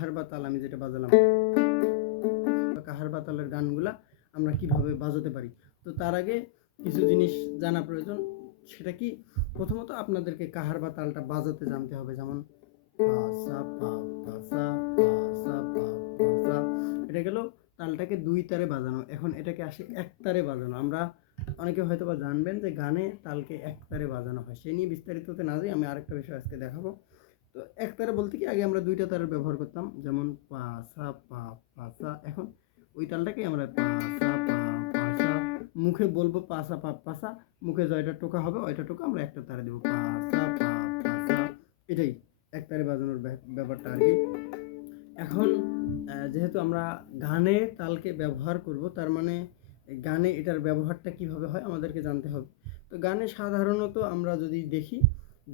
কাহার বা তাল আমি যেটা বাজালাম, কাহার বা তালের গানগুলা আমরা কিভাবে বাজাতে পারি। তো তার আগে কিছু জিনিস জানা প্রয়োজন। সেটা কি, প্রথমত আপনাদেরকে কাহার বা তালটা বাজাতে জানতে হবে। যেমন পা সা পা পা সা পা সা পা পা সা, এটা গেল তালটাকে দুই তারে বাজানো। এখন এটাকে আসে এক তারে বাজানো। আমরা অনেকে হয়তো বা জানবেন যে গানে তালকে এক তারে বাজানো হয়, সে নিয়ে বিস্তারিততে না যাই, আমি আরেকটা বিষয় আজকে দেখাবো। তো এক তারে বলতে কি, আগে আমরা দুইটা তারের ব্যবহার করতাম, যেমন পা সা পা পা সা। এখন ওই তালটাকে আমরা পা সা পা পা সা, মুখে বলবো পা সা পা পা সা, মুখে জয়টা টোকা হবে ওইটা টোকা আমরা একটা তারে দেবো পা সা পা পা সা। এটাই এক তারে বাজানোর ব্যাপারটা আর কি। এখন যেহেতু আমরা গানে তালকে ব্যবহার করব, তার মানে গানে এটার ব্যবহারটা কিভাবে হয় আমাদেরকে জানতে হবে। তো গানে সাধারণত আমরা যদি দেখি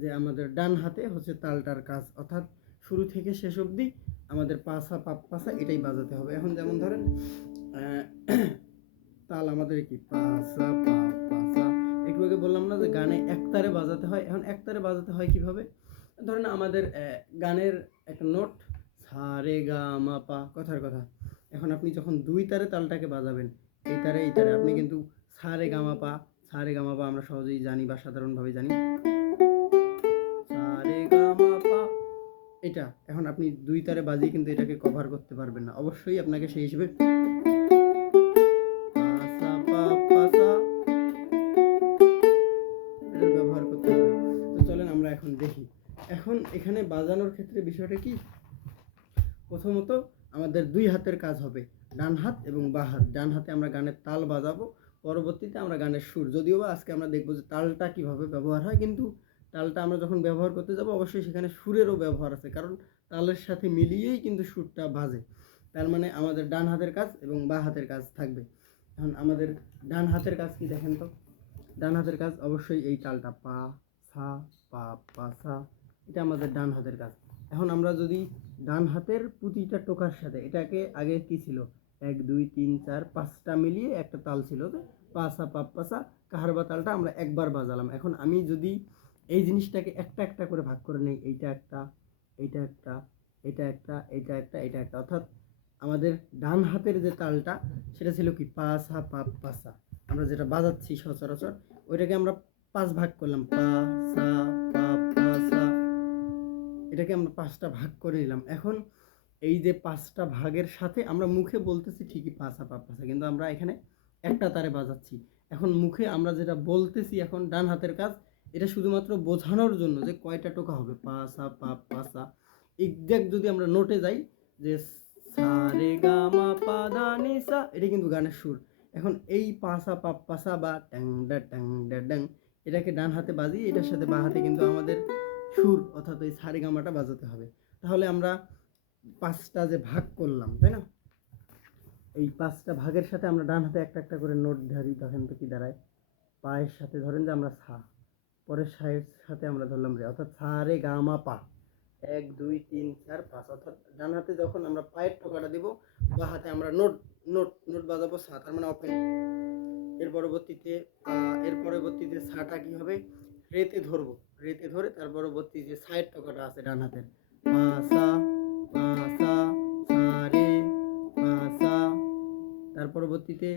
যে আমাদের ডান হাতে হচ্ছে তালটার কাজ, অর্থাৎ শুরু থেকে শেষ অবধি আমাদের পাসা পাপ পাসা এটাই বাজাতে হবে। এখন যেমন ধরেন তাল আমাদের কি পাসা পাপ পাসা, একটু আগে বললাম না যে গানে একতারে বাজাতে হয়। এখন একতারে বাজাতে হয় কিভাবে, ধরেন আমাদের গানের একটা নোট সা রে গা মা পা, কথার কথা। এখন আপনি যখন দুই তারে তালটাকে বাজাবেন, এই তারে এই তারে, আপনি কিন্তু সা রে গা মা পা, সা রে গা মা পা আমরা সহজেই জানি বা সাধারণভাবে জানি, সা রে গা মা পা, এটা এখন আপনি দুই তারে বাজিয়ে কিন্তু এটাকে কভার করতে পারবেন না। অবশ্যই আপনাকে সেই হিসেবে পা সা পা পা সা এটার ব্যবহার করতে হবে। তো চলেন আমরা এখন দেখি। এখন এখানে বাজানোর ক্ষেত্রে বিষয়টা কি, প্রথমত আমাদের দুই হাতের কাজ হবে, ডান হাত এবং বাঁ হাত। ডান হাতে আমরা গানের তাল বাজাবো, পরবর্তীতে আমরা গানের সুর। যদিও বা আজকে আমরা দেখবো যে তালটা কিভাবে ব্যবহার হয়, কিন্তু তালটা আমরা যখন ব্যবহার করতে যাব অবশ্যই সেখানে সুরেরও ব্যবহার আছে, কারণ তালের সাথে মিলিয়েই কিন্তু সুরটা বাজে। তার মানে আমাদের ডান হাতের কাজ এবং বাঁ হাতের কাজ থাকবে। এখন আমাদের ডান হাতের কাজ কি দেখেন তো, ডান হাতের কাজ অবশ্যই এই তালটা পা সা পা পা সা, এটা আমাদের ডান হাতের কাজ। এখন আমরা যদি ডান হাতের প্রতিটা টোকার সাথে, এটাকে আগে কি ছিল, 1 2 3 4 5টা মিলিয়ে একটা তাল ছিল, তো পা সা পা পা সা, কাহার বা তালটা আমরা একবার বাজালাম। এখন আমি যদি এই জিনিসটাকে একটা একটা করে ভাগ করে নেই, এইটা একটা, এইটা একটা, এটা একটা, এইটা একটা, এটা একটা, অর্থাৎ আমাদের ডান হাতের যে তালটা সেটা ছিল কি পা সা পা পা সা, আমরা যেটা বাজাচ্ছি সচরাচর ওইটাকে আমরা 5 ভাগ করলাম, পা সা পা পা সা, এটাকে আমরা 5টা ভাগ করে নিলাম। এখন এই যে 5টা ভাগের সাথে আমরা মুখে বলতেছি ঠিকই পা সা পা পা সা, কিন্তু আমরা এখানে একটা তারে বাজাচ্ছি। এখন মুখে আমরা যেটা বলতেছি, এখন ডান হাতের কাজ, এটা শুধুমাত্র বোঝানোর জন্য যে কয়টা টোকা হবে পা সা পা পা সা। এক্সাক্ট যদি আমরা নোটে যাই যে সা রে গা মা পা ধা নি সা, এটা কিন্তু গানের সুর। এখন এই পা সা পা পা সা বা ট্যাং ডা ট্যাং ডা ড্যাং, এটাকে ডান হাতে বাজিয়ে এটার সাথে বাঁ হাতে কিন্তু আমাদের সুর অর্থাৎ ওই সা রে গা মাটা বাজাতে হবে। তাহলে আমরা 5টা যে ভাগ করলাম, তাই না, এই 5টা ভাগের সাথে আমরা ডান হাতে একটা একটা করে নোট ধরি। দেখেন তো কি দাঁড়ায়, পায়ের সাথে ধরেন যে আমরা সা, পরের সায়ের সাথে আমরা ধরলাম রে, অর্থাৎ সা রে গা মা পা, 1 2 3 4 5, অর্থাৎ ডান হাতে যখন আমরা পায়ের টোকাটা দিব, বাঁ হাতে আমরা নোট নোট নোট বাজাবো সা, তার মানে ওপেন। এর পরবর্তীতে সাটা কি হবে, রেতে ধরবো, রেতে ধরে তার পরবর্তী যে সাইড টোকাটা আছে ডান হাতের, পা সা পা সা সা রে পা সা, তার পরবর্তীতে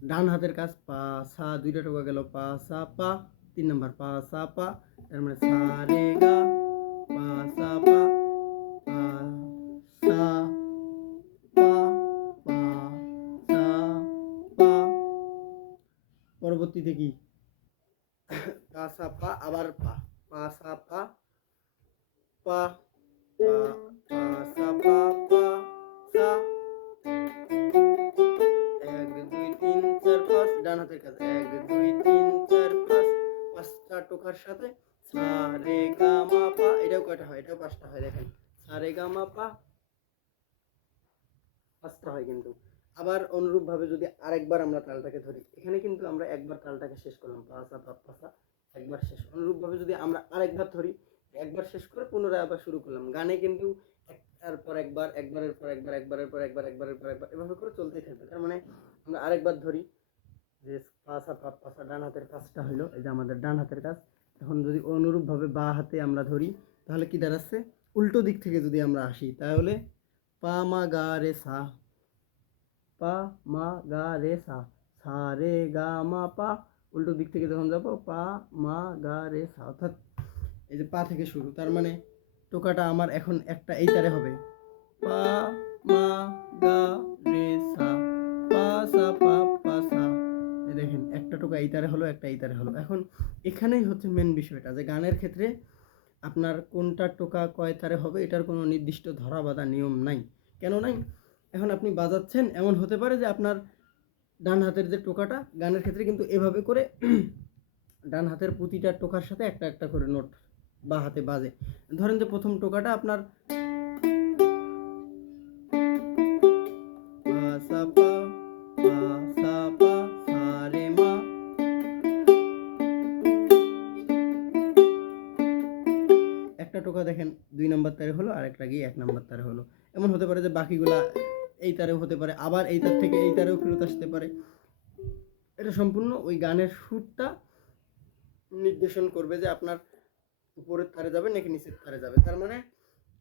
ডান হাতের কাজ পা সা, দুইটা টোকা গেল পা সা পা, 3 নাম্বার পা সা পা, তার মানে সা রে গা পা সা পা পা সা পা পা সা পা, পরবর্তীতে কি পা সা পা আবার পা, পা সা পা পা পা পা সা পা পা সা, 1 2 3 4 5, ডান হাতের কাজ 1 2 3 4 5, 5টা টোকার সাথে সা রে গা মা পা, এটাও কয়টা হয়, এটাও 5টা হয়। দেখেন সা রে গা মা পা 5টা হয়। কিন্তু আবার অনুরূপভাবে যদি আরেকবার আমরা তালটাকে ধরি, এখানে কিন্তু আমরা একবার তালটাকে শেষ করলাম পা সা পা পা সা, একবার শেষ। অনুরূপভাবে যদি আমরা আরেকবার ধরি, একবার শেষ করে পুনরায় আবার শুরু করলাম। গানে কিন্তু একটার পর একবার, একবারের পর একবার, একবারের পর একবার, একবারের পর একবার, এভাবে করে চলতেই থাকবে। তার মানে আমরা আরেকবার ধরি যে পা সা পা পা সা, ডান হাতের কাজটা হলো, এই যে আমাদের ডান হাতের কাজ। এখন যদি অনুরূপভাবে বাঁ হাতে আমরা ধরি, তাহলে কি দাঁড়াচ্ছে, উল্টো দিক থেকে যদি আমরা আসি, তাহলে পা মা গা রে সা, পা মা গা রে সা, সা রে গা মা পা, উল্টো দিক থেকে যখন যাবো পা মা গা রে সা, অর্থাৎ এই যে পা থেকে শুরু, তার মানে টোকাটা আমার এখন একটা এই তারে হবে, পা মা গা রে সা, পা সা পা পা সা। এই দেখেন একটা টোকা এই তারে হলো, একটা এই তারে হলো। এখন এখানেই হচ্ছে মেন বিষয়টা, যে গানের ক্ষেত্রে আপনার কোনটা টোকা কয় তারে হবে এটার কোনো নির্দিষ্ট ধরা বাঁধা নিয়ম নাই। কেন নাই? এখন আপনি বাজাচ্ছেন, এমন হতে পারে যে আপনার ডান হাতের যে টোকাটা গানের ক্ষেত্রে কিন্তু এভাবে করে ডান হাতের প্রতিটা টোকার সাথে একটা একটা করে নোট বা হাতে বাজে। ধরেন যে প্রথম টোকাটা আপনার পা সা পা, পা সা পা, সা রে মা, একটা টোকা দেখেন 2 নাম্বার তারে হলো, আর একটা গিয়ে 1 নাম্বার তারে হলো। এমন হতে পারে যে বাকিগুলা এই তারেও হতে পারে, আবার এই তার থেকে এই তারেও ফেরত আসতে পারে। এটা সম্পূর্ণ ওই গানের সুরটা নির্দেশন করবে যে আপনার উপরের তারে যাবে নাকি নিচের তারে যাবে। তার মানে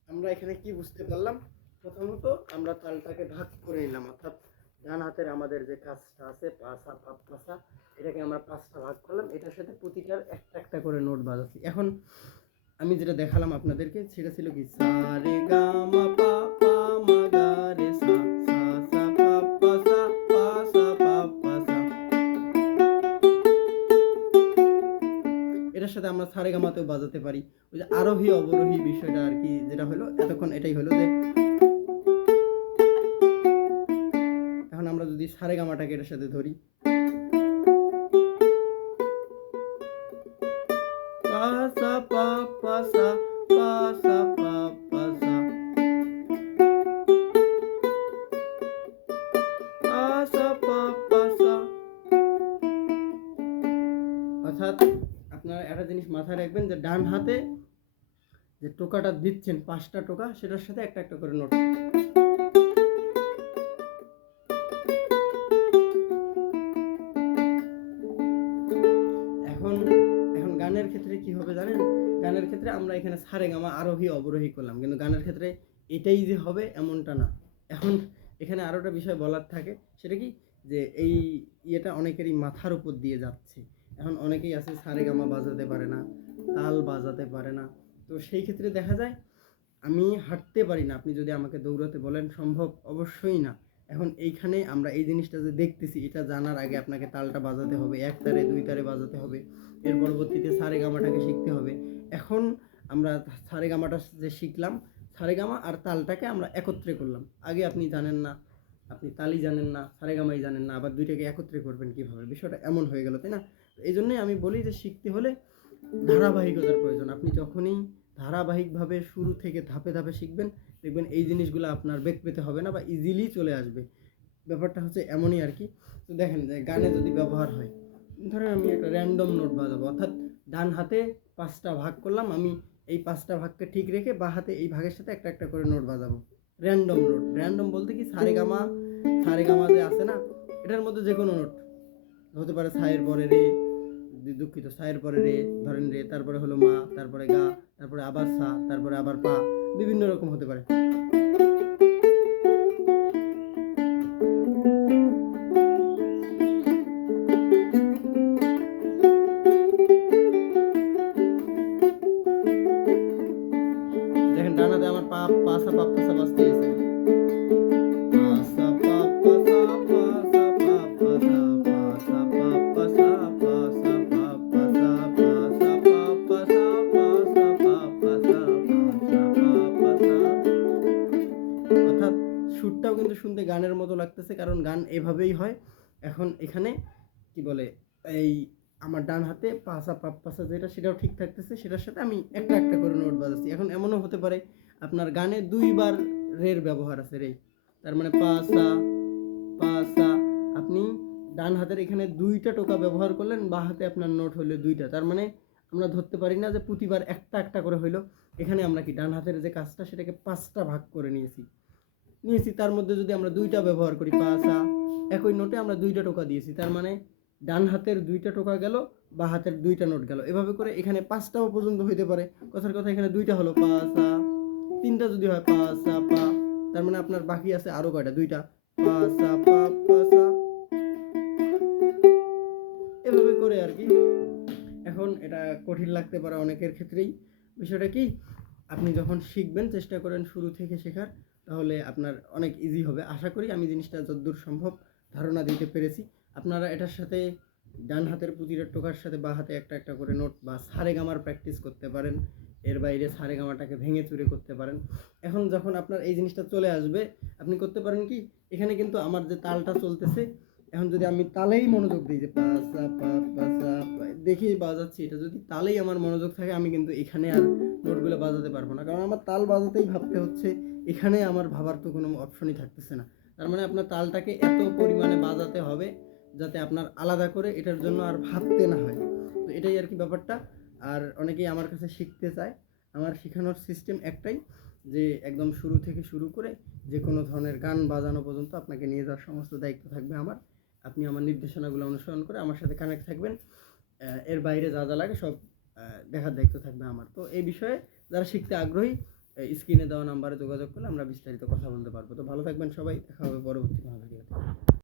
আমরা এখানে কি বুঝতে পারলাম? প্রথমত আমরা তালটাকে ভাগ করে নিলাম, অর্থাৎ ডান হাতের আমাদের যে কাজটা আছে পাসা পাপ পাসা, এটাকে আমরা 5টা ভাগ করলাম, এটার সাথে প্রতিটার একটা একটা করে নোট বাজাচ্ছি। এখন আমি যেটা দেখালাম আপনাদেরকে সেটা ছিল কি, সা রে গা মা পা, পা মা গা রে সা, সা সা পা পা সা, পা সা পা পা সা। এটার সাথে আমরা সা রে গা মাতেও বাজাতে পারি। ওই যে আরোহী অবরোহী বিষয়টা আর কি, যেটা হলো এতক্ষণ এটাই হলো যে এখন আমরা যদি সা রে গা মাটাকে এটার সাথে ধরি, পা সা পা পা সা, পা সা পা পা সা, পা সা পা পা সা। অর্থাৎ আপনারা একটা জিনিস মাথায় রাখবেন যে ডান হাতে যে টোকাটা দিচ্ছেন 5টা টোকা, সেটার সাথে একটা একটা করে নোট। এখন এখন গানের ক্ষেত্রে কি হবে জানেন? গানের ক্ষেত্রে আমরা এখানে সা রে গা মা আরোহী অবরোহী করলাম, কিন্তু গানের ক্ষেত্রে এটাই যে হবে এমনটা না। এখন এখানে আরো একটা বিষয় বলার থাকে, সেটা কি, যে এই ইয়েটা অনেকেরই মাথার উপর দিয়ে যাচ্ছে। এখন অনেকেই আছে সা রে গা মা বাজাতে পারে না, তাল বাজাতে পারে না। তো সেই ক্ষেত্রে দেখা যায় আমি হাঁটতে পারি না, আপনি যদি আমাকে দৌড়াতে বলেন সম্ভব অবশ্যই না। এখন এইখানে আমরা এই জিনিসটা যে দেখতেছি, এটা জানার আগে আপনাকে তালটা বাজাতে হবে, 1 তারে 2 তারে বাজাতে হবে, এর পরবর্তীতে সা রে গা মাটাকে শিখতে হবে। এখন আমরা সা রে গা মাটা যে শিখলাম, সা রে গা মা আর তালটাকে আমরা একত্রে করলাম। আগে আপনি জানেন না, আপনি তালই জানেন না, সা রে গা মাই জানেন না, আবার দুইটাকে একত্রে করবেন কিভাবে? বিষয়টা এমন হয়ে গেল, তাই না? তো এই জন্যই আমি বলি যে শিখতে হলে ধারাবাহিকতার প্রয়োজন। আপনি যখনই ধারাবাহিকভাবে শুরু থেকে ধাপে ধাপে শিখবেন, দেখবেন এই জিনিসগুলো আপনার বেগ পেতে হবে না বা ইজিলি চলে আসবে। ব্যাপারটা হচ্ছে এমনই আর কি। তো দেখেন যে গানে যদি ব্যবহার হয়, ধরেন আমি একটা র্যান্ডম নোট বাজাবো, অর্থাৎ ডান হাতে 5টা ভাগ করলাম, আমি এই 5টা ভাগকে ঠিক রেখে বা হাতে এই ভাগের সাথে একটা একটা করে নোট বাজাবো। র্যান্ডম নোট, র্যান্ডম বলতে কি, সা রে গা মা, সা রে গা মা যে আছে না, এটার মধ্যে যে কোনো নোট হতে পারে। সায়ের পরে রে, দুঃখিত, সায়ের পরে রে, ধরেন রে, তারপরে হলো মা, তারপরে গা, তারপরে আবার সা, তারপরে আবার পা, বিভিন্ন রকম হতে পারে। দেখেন ডান হাতে আমার পা, পা সা পা পা সা বাজতে গেছে, পা সা পা পা সা, পা সা পা পা সা, পা সা পা পা সা, পা সা পা পা সা, পা সা পা পা সা, পা সা পা পা সা, পা সা পা পা সা। অর্থাৎ সুরটাও কিন্তু শুনতে গানের মতো লাগতেছে, কারণ গান এভাবেই হয়। এখন এখানে কি বলে, এই আমার ডান হাতে পাসা পাপ পাসা যেটা, সেটাও ঠিক থাকতেছে, সেটার সাথে আমি একটা একটা করে নোট বাজাচ্ছি। এখন এমনও হতে পারে আপনার গানে 2বার রের ব্যবহার আছে, রে, তার মানে পাসা পাসা, আপনি ডান হাতের এখানে 2টা টোকা ব্যবহার করলেন, বা হাতে আপনার নোট হইলো 2টা, তার মানে আমরা ধরতে পারি না যে প্রতিবার একটা একটা করে হইলো। এখানে আমরা কি ডান হাতের যে কাজটা সেটাকে 5টা ভাগ করে নিয়েছি, তার মধ্যে যদি আমরা 2টা ব্যবহার করি, পাসা, একই নোটে আমরা 2টা টোকা দিয়েছি, তার মানে ডান হাতের 2টা টোকা গেল, বা হাতের 2টা নোট গেল। এভাবে করে এখানে 5টাও পর্যন্ত হইতে পারে। কথার কথা এখানে 2টা হলো পাসা, 3টা যদি হয় পাসা পা, তার মানে আপনার বাকি আছে আরো কয়টা, দুইটা, পা সা পা পা সা, এভাবে করে আর কি। এখন এটা কঠিন লাগতে পারে অনেকের ক্ষেত্রেই। বিষয়টা কি, আপনি যখন শিখবেন, চেষ্টা করেন শুরু থেকে শেখার, তাহলে আপনার অনেক ইজি হবে। আশা করি আমি জিনিসটা যতদূর সম্ভব ধারণা দিতে পেরেছি। আপনারা এটার সাথে ডান হাতের প্রতিটা টোকার সাথে বাঁ হাতে একটা একটা করে নোট বা সারেগামার প্র্যাকটিস করতে পারেন। এর বাইরে সারেগামাটাকে ভেঙে চুরে করতে পারেন। এখন যখন আপনার এই জিনিসটা চলে আসবে, আপনি করতে পারেন কি, এখানে কিন্তু আমার যে তালটা চলতেছে, এখন যদি আমি তালেই মনোযোগ দিই, যে পা সা পা পা সা পা, দেখেই বাজাচ্ছি, এটা যদি তালেই আমার মনোযোগ থাকে, আমি কিন্তু এখানে আর নোটগুলো বাজাতে পারবো না, কারণ আমার তাল বাজাতেই ভাবতে হচ্ছে, এখানে আমার ভাবার তো কোনো অপশনই থাকতেছে না। তার মানে আপনার তালটাকে এত পরিমাণে বাজাতে হবে যাতে আপনার আলাদা করে এটার জন্য আর ভাবতে না হয়। তো এটাই আর কি ব্যাপারটা। আর অনেকেই আমার কাছে শিখতে চায়। আমার শেখানোর সিস্টেম একটাই, যে একদম শুরু থেকে শুরু করে যে কোনো ধরনের গান বাজানো পর্যন্ত আপনাকে নিয়ে যাওয়ার সমস্ত দায়িত্ব থাকবে আমার। আপনি আমার নির্দেশনাগুলো অনুসরণ করে আমার সাথে কানেক্ট থাকবেন। এর বাইরে যা যা লাগে সব দেখার দায়িত্ব থাকবে আমার। তো এই বিষয়ে যারা শিখতে আগ্রহী, স্ক্রিনে দেওয়া নাম্বারে যোগাযোগ করলে আমরা বিস্তারিত কথা বলতে পারবো। তো ভালো থাকবেন সবাই, দেখা হবে পরবর্তী কোনো ভিডিওতে।